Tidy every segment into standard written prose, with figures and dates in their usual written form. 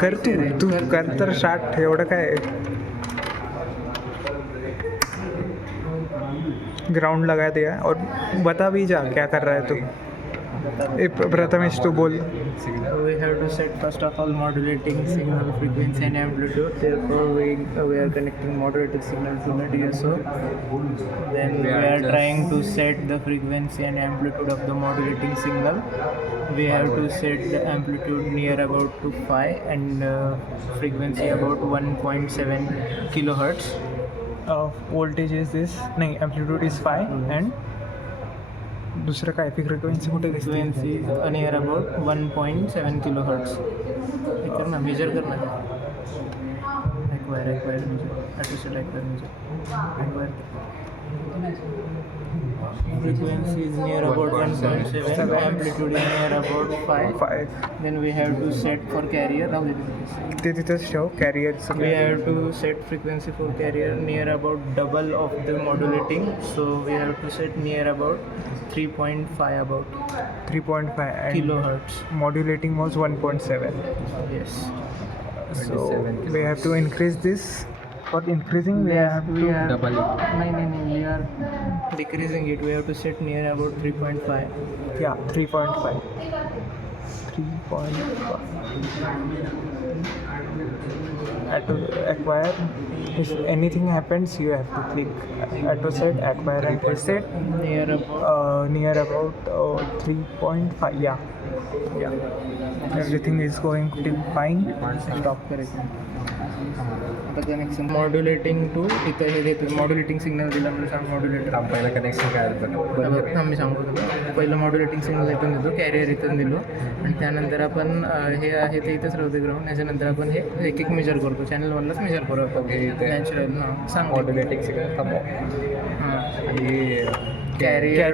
कर तू कर तर स्टार्ट. एवढं काय ग्राउंड लगा दिया और बता भी जा क्या कर रहा है तू. प्रथमेश तू बोल. We have to set first of all modulating signal frequency and amplitude. Therefore, we are connecting modulating signal to the DSO. Then we are trying to set the frequency and amplitude of the modulating signal. We have to set the amplitude near about to 5 and frequency about 1.7 kilohertz. Voltage is this नाही amplitude is 5 and दुसरं काय frequency कुठे दिसते. Frequency near about 1.7 kilohertz. हे कर ना measure करना acquire measure artificial acquire measure frequency is near about 1.7, amplitude is near about 5. Then we have to set for carrier. ते तिथंच ठेव कॅरियरचं. We have to set frequency for carrier near about double of the modulating. So we have to set near about 3.5 about 3.5 kilohertz. modulating was 1.7. Yes. So we have to increase this. For increasing we have to double it. No, we are decreasing it. We have to set near about 3.5. Yeah, 3.5. 3.5. At to acquire, if anything happens, you have to click at to set acquire and reset near about 3.5. Yeah. Everything is going to fine. Stop correct. आता connection modulating to इथं हे देतो. Modulating signal दिला म्हणजे सांग modulator. पहिलं connection काय बरोबर मी सांगतो तुला. पहिलं मॉड्युलेटिंग सिग्नल इथून देतो, कॅरियर इथून दिलो आणि त्यानंतर आपण हे आहे ते इथंच राहते ग्राउंड. त्याच्यानंतर आपण हे एक एक मेजर करतो. चॅनल वनलाच मेजर करू आपण नॅचरल. हां सांग. मॉड्युलेटिंग सिग्नल हां आणि कॅरियर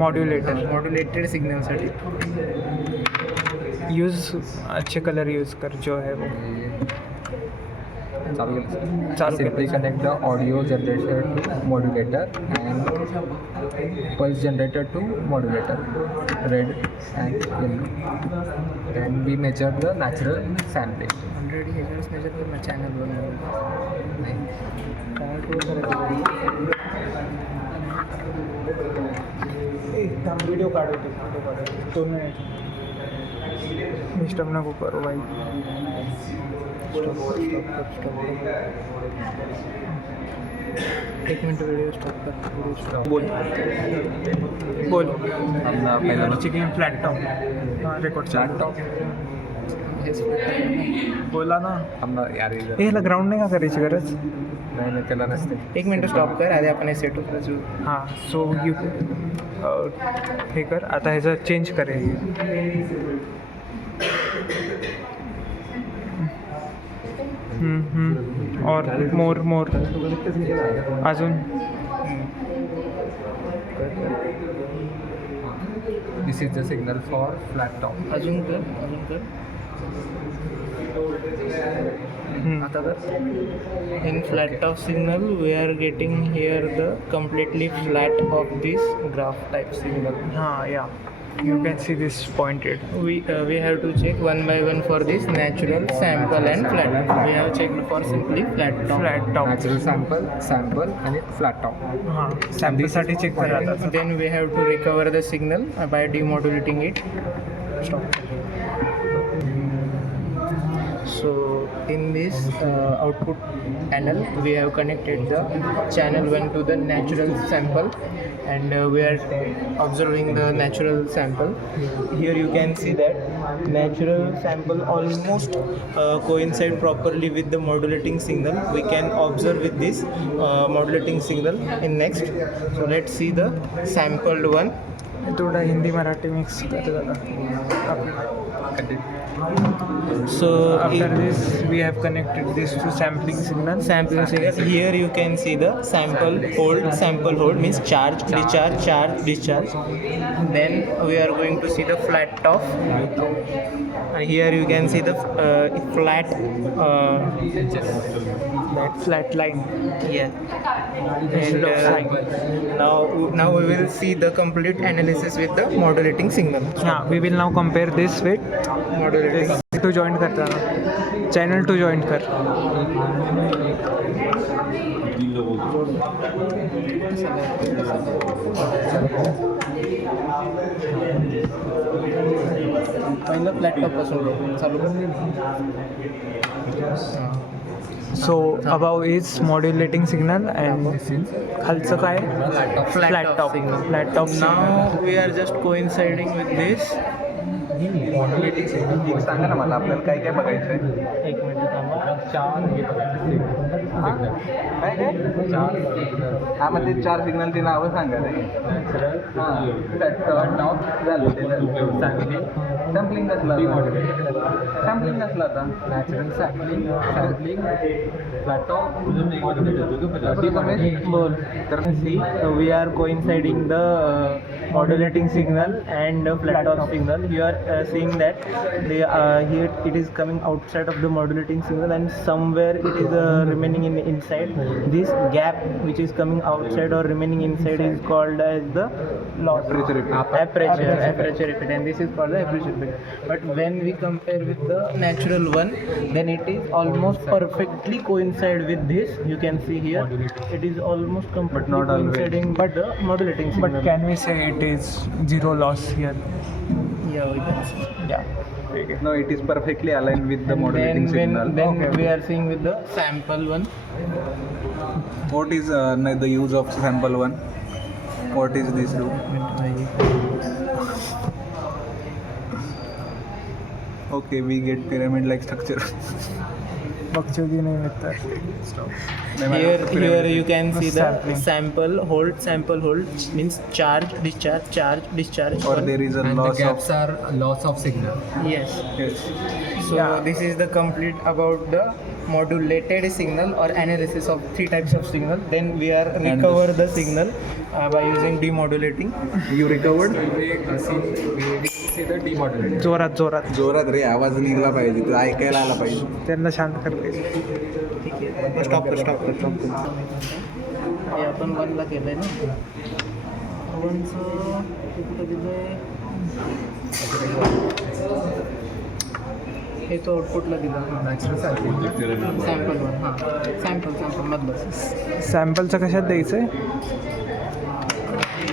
मॉड्युलेटेड सिग्नलसाठी यूज अच्छे कलर यूज़ कर जो है वो चालू simply connect the audio generator to modulator and pulse generator to modulator, red and yellow. Then we measure the natural sampling. 100 Hz major करना चॅनल बनवून. एकदम व्हिडिओ काढवते 2 मिनिट. डिस्टर्ब नको करू भाई. एक मिनट व्हिडिओ स्टॉप कर. बोल आपला पहिला chicken flat top record flat top बोला ना. यार हे ह्याला ग्राउंड नाही का करायची गरज. नाही त्याला नसते. एक मिनट स्टॉप कर. आधी आपण हे सेट करू. हां सो यू हे कर. आता ह्याचं चेंज करेल. और मोर अजून. This is the signal for flat top. अजून कर. आता कर. In flat top signal we are getting here the completely flat of this graph type signal. हां या you can see this pointed. We have to check one by one for this natural sample and flat. We have checked for simply flat top. Natural sample आणि flat top. हां सॅम्पलसाठी check करा. Then we have to recover the signal by demodulating it. Stop. So in this output panel we have connected the channel 1 to the natural sample and we are observing the natural sample. Here you can see that natural sample almost coincide properly with the modulating signal. We can observe with this modulating signal in next. So let's see the sampled one. थोड़ा Hindi Marathi mix करते. So after this we have connected this to sampling signal. Here you can see the sample hold means charge, discharge. Then we are going to see the flat top. And here you can see the flat flat line. Yeah. Instead of And sine. now we will see the complete analysis with the modulating signal. Yeah, we will now compare this with Modulating. this. To join करता ना channel to join कर. पहिलं फ्लॅटटॉप पासून चालू So above is modulating signal and खालचं काय flat top signal. flat top signal. Now we are just coinciding with this. Modulating signal सांगा ना मला आपल्याला काय काय बघायचं आहे. एक मिनिट थांबा. चार हे बघायचे सिग्नल काय काय चार सिग्नल. हां मग ते 4 सिग्नलची नावं सांगा रे. हां टॉप झालं ते सॅम्पलिंग कसला सॅम्पलिंग कसला आता नॅचरल सॅम्पलिंग फ्लॅटॉप बोल. तर see, we are coinciding the modulating signal and flat top signal. You are seeing that here it is coming outside of the modulating signal and somewhere it is remaining inside. This gap which is coming outside or remaining inside is called as the loss. Aperture effect, and this is called the aperture effect. But when we compare with the natural one, then it is almost perfectly coincide with this. You can see here it is almost completely not always. coinciding with the modulating signal. But can we say it is zero loss here? Yeah, we can see. Yeah. No, it is perfectly aligned with the modulating Then signal. then Okay. we are seeing with the sample one. What is the use of sample one? What is this do? Okay, we get pyramid-like structure. बकचोदी नहीं लगता. Here you can see the Sampling. sample hold means charge, discharge. Or there is a And the loss gaps of. are loss of signal. Yes. Yes. So Yeah. this is the complete about the modulated signal or analysis of 3 types of signal. Then we are recover the signal by using demodulating. You recovered? We see the demodulated. जोरात जोरात रे आवाज निघला पाहिजे ते ऐकायला आला पाहिजे. त्यांना शांत करते. ठीक आहे. स्टॉप कर. हे आपण 1 ला केलंय ना. 1चं कुठं दिलंय? हे तो आउटपुटला दिला. Natural sampling. सॅम्पल 1. हां. सॅम्पल मधलं. सॅम्पलचं कशात द्यायचं आहे?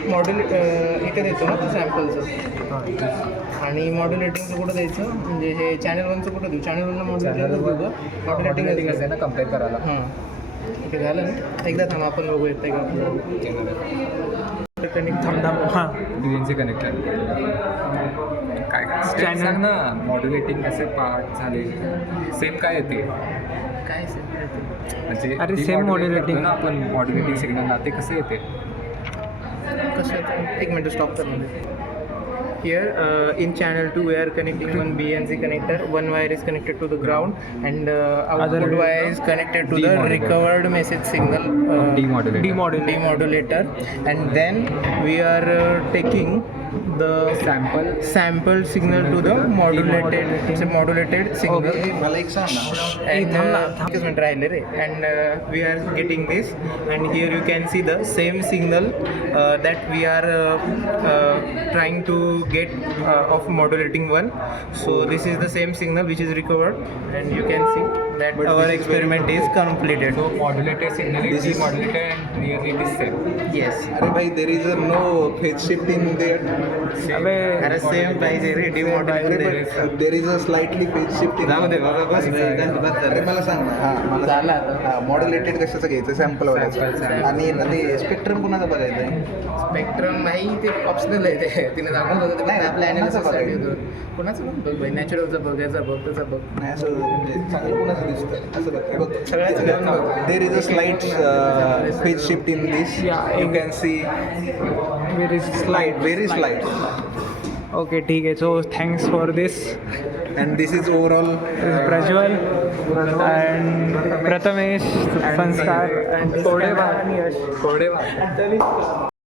इथे देतो ना ते सॅम्पलचं. आणि मॉड्युलेटिंगचं कुठं द्यायचं म्हणजे हे चॅनल 1चं कुठं देऊ? चॅनल 1ला मॉड्युलेटिंग देऊ का? Modulating असेल ना कम्पेअर करायला. हां. इथे झालं ना. एकदा थांबा आपण बघू येतं का आपल्याला. कनेक्ट थांब हां. DNC connector. काय Channel. सांग ना मॉड्युलेटिंग कसे पार्ट झाले सेम काय येते काय म्हणजे अरे, same demodulate modulating. करतो ना आपण मॉड्युलेटिंग सिग्नल ते कसे येते. कसं एक मिनट स्टॉप कर. Here in channel 2 we are connecting one BNC connector. One wire is connected to the ground and output Other- wire is connected to the Demodulator. recovered message signal. Demodulator. Demodulator. And then we are taking the sample signal to the modulated signal. मला एक सांग ना. And एकच minute राहिले रे. And we are getting this and here you can see the same signal that we are trying to get of modulating one. So this is the same signal which is recovered and you can see that But our this is experiment is completed. So modulated signal is This is- demodulated and nearly it is same. Yes. अरे भाई there is a no phase shift in there. अबे अरे same पाहिजे रे demodulated. There is a slightly phase shift in. जाऊ दे बाबा बस अरे मला सांग ना. हां मला झालं आता. मॉड्युलेटेड कशाचं घ्यायचं सॅम्पल Sample. आणि ते स्पेक्ट्रम कुणाचं बघायचं आहे. स्पेक्ट्रम नाही ते ऑप्शनल आहे ते तिने दाखवलं होतं नाही, आपल्या कोणाचं ॲनालिसिससाठी बघायचं? कोणाचं पण बघ भाई नॅचरलचं बघ याचा बघ त्याचा बघ नाही असं म्हणजे चांगलं कुणाचं दिसतं असं बघ. हे बघ सगळ्याचं घेऊन बघ. There is a slight phase shift in this. You can see very very slight. Okay ठीक आहे. So thanks for this. And this is overall Prajwal and Prathamesh संस्कार अँड कोरडे